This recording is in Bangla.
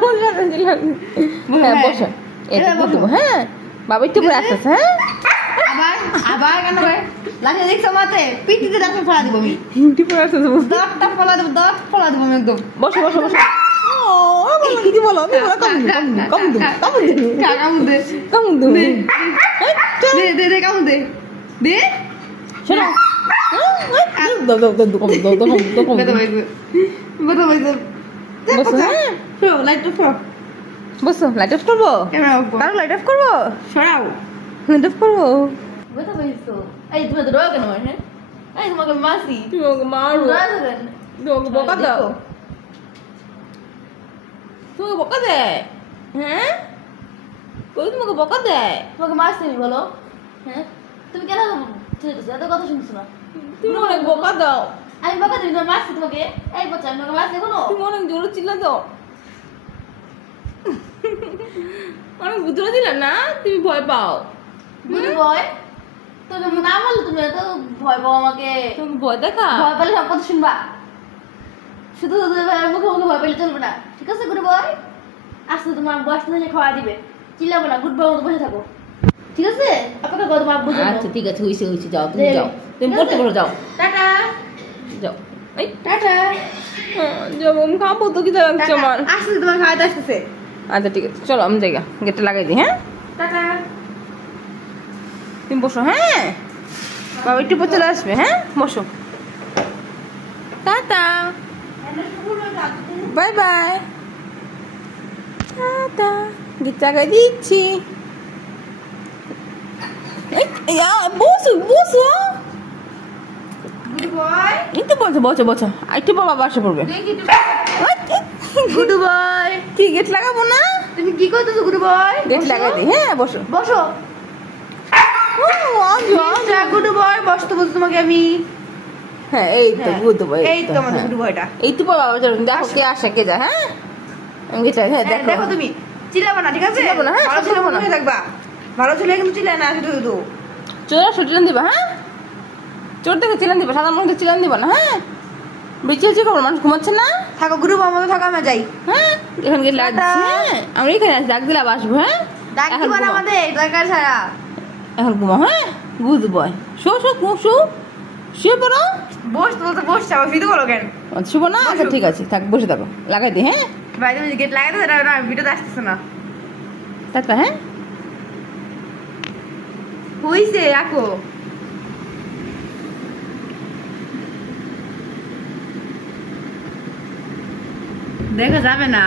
আমার সাথে দিলাম হ্যাঁ বসো এটা বলবো হ্যাঁ বাবা একটু করে আসতেছে হ্যাঁ আবার আবার কেন ভাই লাগে দেখছো মাতে পিটিতে দাঁতে ফেলা দিব আমি হিন্দি পড়ে আসতেছে দাঁতটা ফেলা দিব দাঁত ফেলা দিব আমি একদম বসো বসো বসো ও বাবা কি বলো আমি বলো কম দু কামু দে দে দে দে কামু দে দে শোনো কম বেটা ভাই বেটা ভাই বসো হ্যাঁ শো লাইট অফ করো বসো লাইট অফ করবো ক্যামেরা অফ করো কারো লাইট অফ করবো সরাও লাইট অফ করবো বেটা ভাই তো এই তুমি তো রোগ কেন হ্যাঁ এই তোমাকে মাসি তুমি ওকে মারো তুমি ওকে বকা দাও তুমি বকা দেয় হ্যাঁ কই তোমাকে বকা দেয় তোমাকে মাসি বলো হ্যাঁ তুমি কেন এত কথা শুনছো না তুমি অনেক বকা দাও আমি বকা দিই না মাসি তোমাকে এই বাচ্চা আমি তোমাকে মাসি কোনো তুমি অনেক জোরে চিল্লা দাও অনেক জোরে দিলা না তুমি ভয় পাও বুঝি ভয় তোকে না বললে তুমি এত ভয় পাও আমাকে তুমি ভয় দেখা ভয় পেলে সব কথা শুনবা শুধু মুখে মুখে ভয় পেলে চলবে না ঠিক আছে গুড বয় আসলে তোমার বয়স থেকে খাওয়া দিবে চিল্লাবো না গুড বয় মতো বসে থাকো ঠিক আছে আপনাকে কত তোমার বুঝে আচ্ছা ঠিক আছে হইছে যাও তুমি যাও তুমি পড়তে পড়ো যাও টাটা যাও এই টাটা যাবো আমি খাবো তো কি লাগছে আমার আসলে তোমার খাওয়াতে আসতেছে আচ্ছা ঠিক আছে চলো আমি জায়গা গেটটা লাগাই দিই হ্যাঁ টাটা তুমি বসো হ্যাঁ বাবা একটু পর চলে আসবে হ্যাঁ বসো ta-ta bye bye ta-ta gate লাগাই দিচ্ছি বসো বসো গুড বয় একটু বসো বসো বসো একটু বাবা বাসা পড়বে দেখি গুড বয় কি গেট লাগাবো না তুমি কি করতেছো গুড বয় গেট লাগাই দিই হ্যাঁ বসো বসো গুড বয় বসতে বলছো তোমাকে আমি হ্যাঁ এই তো গুড বয় এই তো আমাদের গুড বয়টা এই তো বাবা চলো দেখো কে আসে কে যায় হ্যাঁ আমি গেট হ্যাঁ দেখো দেখো তুমি চিল্লাবো না ঠিক আছে চিল্লাবো না, হ্যাঁ, ভালো ছেলে চিল্লাবো না। মনে থাকবা ভালো ছেলে কিন্তু চিল্লায় না শুধু শুধু চোরা ছুটিলান দিবা হ্যাঁ চোর থেকে চিলান দিবা সাধারণ মানুষ চিলান দিবা না হ্যাঁ বেঁচে হচ্ছে খবর মানুষ ঘুমাচ্ছে না থাকো গুরু মতো থাকো আমরা যাই হ্যাঁ এখানে গেট লাগছে হ্যাঁ আমরা এখানে আসি ডাক দিলে আবার আসবো হ্যাঁ ডাক এখন দিবা না ঘুমাও। আমাদের দরকার ছাড়া এখন ঘুমা হ্যাঁ good boy show show show শুয়ে পড়ো বস তো তো বস যাও শুধু বলো কেন শুভ না আচ্ছা ঠিক আছে থাক বসে থাকো লাগাই দিই হ্যাঁ ভাই তুমি গেট লাগাই দাও না ভিডিওতে আসতেছে না টাটা হ্যাঁ হইছে রাখো দেখা যাবে না